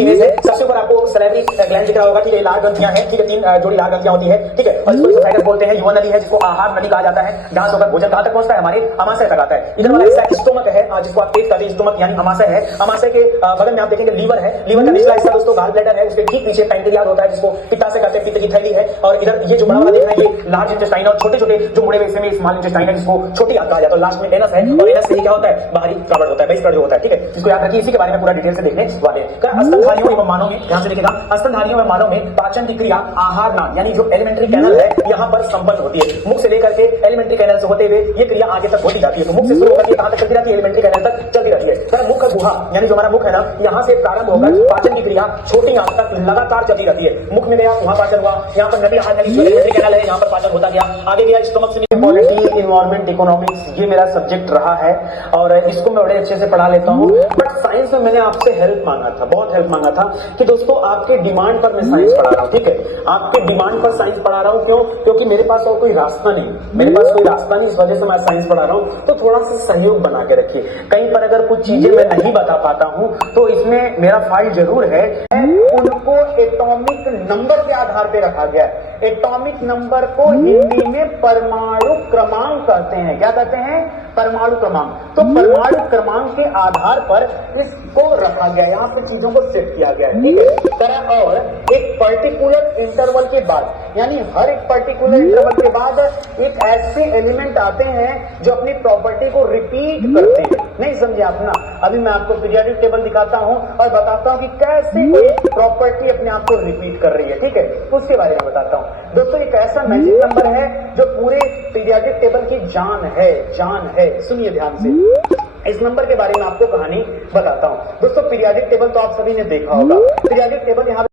ये इमेज है, सबसे ऊपर आपको सैलिवरी ग्लैंड दिख रहा होगा कि ये लाल ग्रंथियां हैं, ठीक है, 3 जोड़ी लाल ग्रंथियां होती है, ठीक है, और इसको इसोफेगस बोलते हैं, युवा नली है जिसको आहार नली कहा जाता है, जहां से होकर भोजन कहां तक पहुंचता है, हमारे अमाशय तक आता है। इधर वाला हिस्सा स्टोमक है, जिसको आप पेट कहते हैं, स्टोमक यानी अमाशय है। अमाशय के बगल में आप देखेंगे लीवर है, लीवर का निचला हिस्सा दोस्तों गॉल ब्लैडर है, उसके ठीक पीछे पैंक्रियाज होता है जिसको पित्ताशय कहते हैं, पित्त की थैली है, और इधर ये जो बड़ा वाला देख रहे हैं ये लार्ज इंटेस्टाइन और छोटे छोटे जो मुड़े हुए हिस्से में स्मॉल इंटेस्टाइन है जिसको छोटी आंत कहा जाता है। लास्ट में एनस है, और एनस से ही क्या होता है, बाहरी कवड़ होता है, बेस कवड़ जो होता है, ठीक है, इसको याद रखिए, इसी के बारे में पूरा डिटेल से देखने वाले हैं। स्तनधारियों एवं मानव में ध्यान से देखिएगा, स्तनधारियों एवं मानव में पाचन की क्रिया आहार नाल यानी जो एलिमेंट्री कैनल है यहाँ पर संपन्न होती है। मुख से लेकर के एलिमेंट्री कैनल से होते हुए ये क्रिया आगे तक होती जाती है। तो मुख से शुरू होकर कहां तक चलती रहती है, एलिमेंट्री कैनल तक चलती रहती है। सर मुख गुहा यानी जो हमारा मुख है ना, यहाँ से प्रारंभ होकर पाचन की क्रिया छोटी आंत तक लगातार चलती रहती है। मुख में गया वहां पाचन हुआ, यहाँ पर नली आहार नली जो एलिमेंट्री कैनल है यहाँ पर पाचन होता गया, आगे गया स्टमक से। पॉलिटी, इन्वायरमेंट, इकोनॉमिक्स ये मेरा सब्जेक्ट रहा है और इसको मैं बड़े अच्छे से पढ़ा लेता हूँ। बट साइंस में मैंने आपसे हेल्प मांगा था, बहुत हेल्प मांगा था कि दोस्तों आपके डिमांड पर मैं साइंस पढ़ा रहा हूँ, ठीक है, आपके डिमांड पर साइंस पढ़ा रहा हूँ। क्यों? क्योंकि मेरे पास और कोई रास्ता नहीं, मेरे पास कोई रास्ता नहीं, इस वजह से मैं साइंस पढ़ा रहा हूँ। तो थोड़ा सा सहयोग बना के रखिए, कहीं पर अगर कुछ चीजें मैं नहीं बता पाता हूँ तो इसमें मेरा फाइल जरूर है। उनको एटॉमिक नंबर के आधार पे रखा गया है। एटॉमिक नंबर को हिंदी में परमाणु क्रमांक कहते हैं। क्या कहते हैं? परमाणु क्रमांक। तो परमाणु क्रमांक के आधार पर इसको रखा गया, यहाँ पे चीजों को सेट किया गया है, ठीक है। तरह और एक पर्टिकुलर इंटरवल के बाद, यानी हर एक पर्टिकुलर इंटरवल के बाद एक ऐसे एलिमेंट आते हैं जो अपनी प्रॉपर्टी को रिपीट करते हैं। नहीं समझे आप ना? अभी मैं आपको पीरियोडिक टेबल दिखाता हूं और बताता हूं कि कैसे कोई प्रॉपर्टी अपने आप को रिपीट कर रही है, ठीक है, तो उसके बारे में बताता हूं। दोस्तों एक ऐसा मैजिक नंबर है जो पूरे पीरियोडिक टेबल की जान है, जान है। सुनिए ध्यान से, इस नंबर के बारे में आपको कहानी बताता हूं। दोस्तों पीरियोडिक टेबल तो आप सभी ने देखा होगा। पीरियोडिक टेबल यहाँ